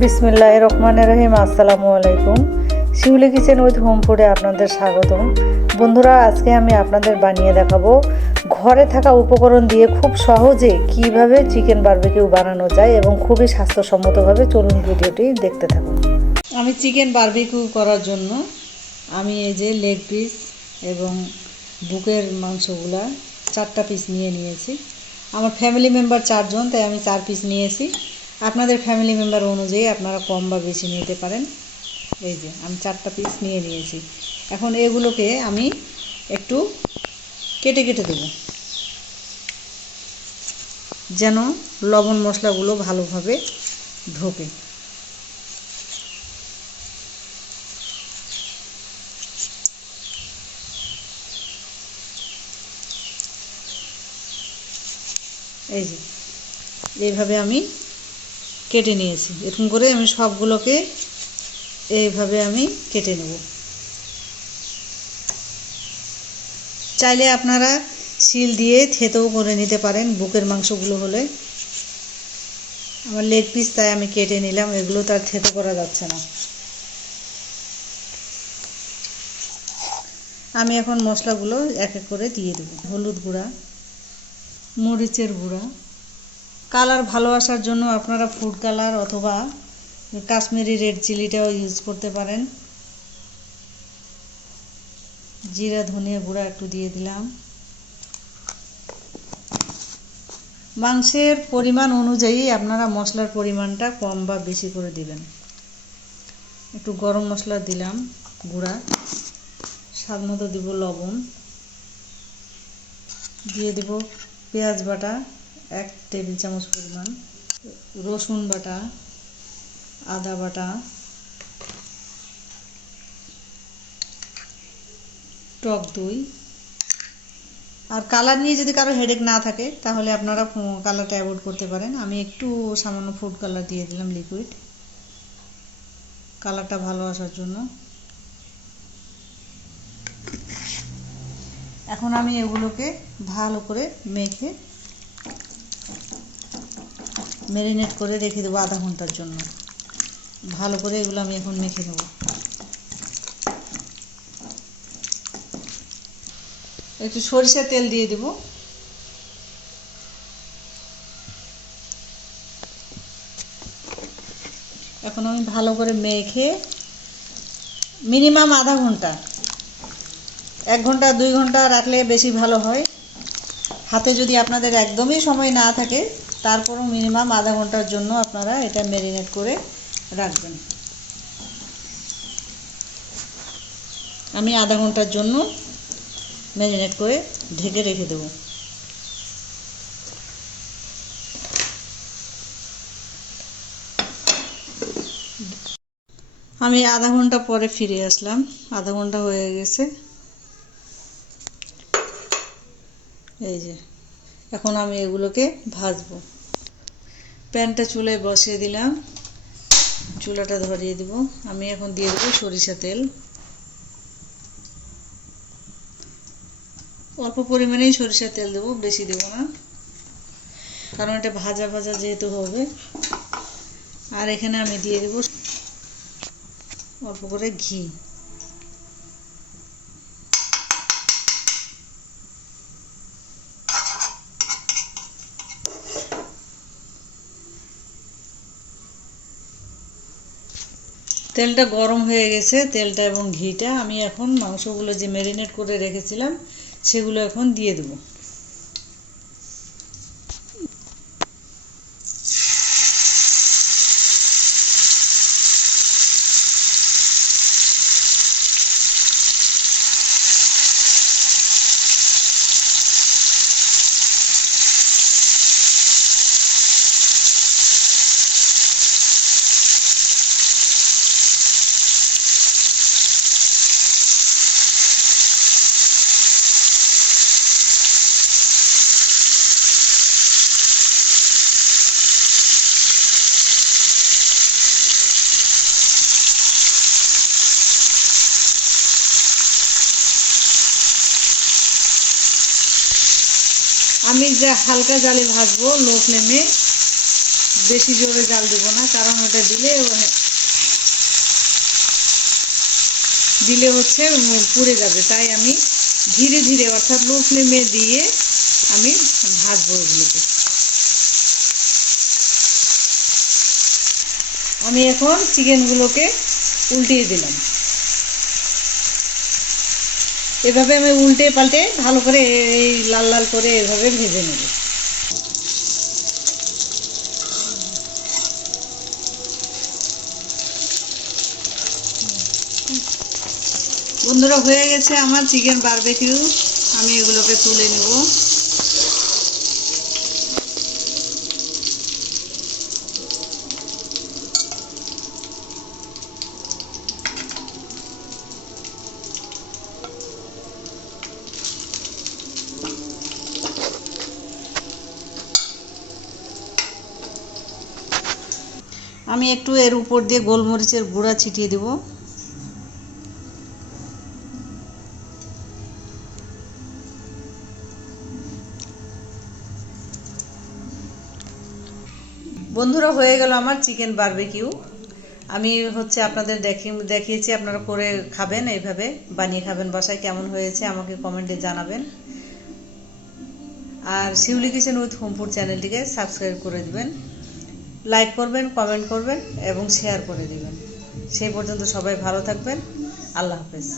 বিসমিল্লাহির রহমানির রহিম। আসসালামু আলাইকুম। শিউলি কিচেন উইথ হোম ফুডে আপনাদের স্বাগতম। বন্ধুরা, আজকে আমি আপনাদের বানিয়ে দেখাবো ঘরে থাকা উপকরণ দিয়ে খুব সহজে কিভাবে চিকেন বারবিকিউ বানানো যায় এবং খুবই স্বাস্থ্যসম্মতভাবে। চলুন ভিডিওটি দেখতে থাকুন। আমি চিকেন বারবিকিউ করার জন্য আমি এই যে লেগ পিস এবং বুকের মাংসগুলা 4টা পিস নিয়েছি। আমার ফ্যামিলি মেম্বার 4 জন, তাই আমি 4 পিস নিয়েছি। আপনাদের ফ্যামিলি মেম্বার অনুযায়ী আপনারা কম বা বেশি নিতে পারেন। এই যে আমি 4টা পিস নিয়েছি। এখন এগুলোকে আমি একটু কেটে দেব, যেন লবণ মশলাগুলো ভালোভাবে ঢোকে। এই যে এইভাবে আমি কেটে নিয়েছি। এরকম করে আমি সবগুলোকে এইভাবে আমি কেটে নেব। চাইলে আপনারা শিল দিয়ে থেতেও করে নিতে পারেন বুকের মাংসগুলো হলে। আমার লেগ পিস, তাই আমি কেটে নিলাম। এগুলো তো আর থেতো করা যাচ্ছে না। আমি এখন মশলাগুলো এক এক করে দিয়ে দেব। হলুদ গুঁড়া, মরিচের গুঁড়া, কালার ভালো আসার জন্য আপনারা ফুড কালার অথবা কাশ্মীরি রেড চিলিটাও ইউজ করতে পারেন। জিরা ধনিয়া গুঁড়া একটু দিয়ে দিলাম। মাংসের পরিমাণ অনুযায়ী আপনারা মশলার পরিমাণটা কম বা বেশি করে দিবেন। একটু গরম মশলা দিলাম গুঁড়া, স্বাদ মতো দিব লবণ, দিয়ে দেব পেঁয়াজ বাটা 1 টেবিল চামচ পরিমাণ, রসুন বাটা, আদা বাটা, টক দই। আর কালার নিয়ে যদি কারো হেডেক না থাকে তাহলে আপনারা কালারটা অ্যাভয়েড করতে পারেন। আমি একটু সামান্য ফুড কালার দিয়ে দিলাম, লিকুইড, কালারটা ভালো আসার জন্য। এখন আমি এগুলোকে ভালো করে মেখে ম্যারিনেট করে রেখে দেবো আধা ঘন্টার জন্য। ভালো করে এগুলো আমি এখন মেখে নেব। একটু সরিষার তেল দিয়ে দেব। এখন আমি ভালো করে মেখে মিনিমাম আধা ঘন্টা, 1 ঘন্টা 2 ঘন্টা রাখলে বেশি ভালো হয়। হাতে যদি আপনাদের একদমই সময় না থাকে তারপরও মিনিমাম আধা ঘন্টার জন্য আপনারা এটা ম্যারিনেট করে রাখবেন। আমি আধা ঘন্টার জন্য ম্যারিনেট করে ঢেকে রেখে দেব। আমি আধা ঘন্টা পরে ফিরে আসলাম। আধা ঘন্টা হয়ে গেছে। এই যে এখন আমি এগুলোকে ভাজবো। প্যানটা চুলায় বসিয়ে দিলাম, চুলাটা ধরিয়ে দিব। আমি এখন দিয়ে দেবো সরিষা তেল। অল্প পরিমাণেই সরিষার তেল দেবো, বেশি দেবো না, কারণ এটা ভাজা ভাজা যেহেতু হবে। আর এখানে আমি দিয়ে দেবো অল্প করে ঘি। তেলটা গরম হয়ে গেছে, তেলটা এবং ঘিটা। আমি এখন মাংসগুলো যে ম্যারিনেট করে রেখেছিলাম সেগুলো এখন দিয়ে দেবো। আমি যে হালকা জালে ভাজবো লো ফ্লেমে, বেশি জোরে জাল দেবো না, কারণ ওটা দিলে হচ্ছে পুড়ে যাবে। তাই আমি ধীরে ধীরে অর্থাৎ লো ফ্লেমে দিয়ে আমি ভাজবো এগুলোকে। আমি এখন চিকেনগুলোকে উল্টিয়ে দিলাম। এভাবে আমি উল্টে পাল্টে ভালো করে এই লাল লাল করে এভাবে ভেজে নেব। বন্ধুরা, হয়ে গেছে আমার চিকেন বারবিকিউ। আমি এগুলোকে তুলে নেব। আমি একটু এর উপর দিয়ে গোলমরিচের গুঁড়া ছিটিয়ে দেব। বন্ধুরা, হয়ে গেল আমার চিকেন বারবিকিউ। আমি হচ্ছে আপনাদের দেখিয়েছি, আপনারা করে খাবেন, এইভাবে বানিয়ে খাবেন বাসায়। কেমন হয়েছে আমাকে কমেন্টে জানাবেন। আর শিউলি কিচেন উইথ হোম ফুড চ্যানেলটিকে সাবস্ক্রাইব করে দিবেন, লাইক করবেন, কমেন্ট করবেন এবং শেয়ার করে দিবেন। সেই পর্যন্ত সবাই ভালো থাকবেন। আল্লাহ হাফেজ।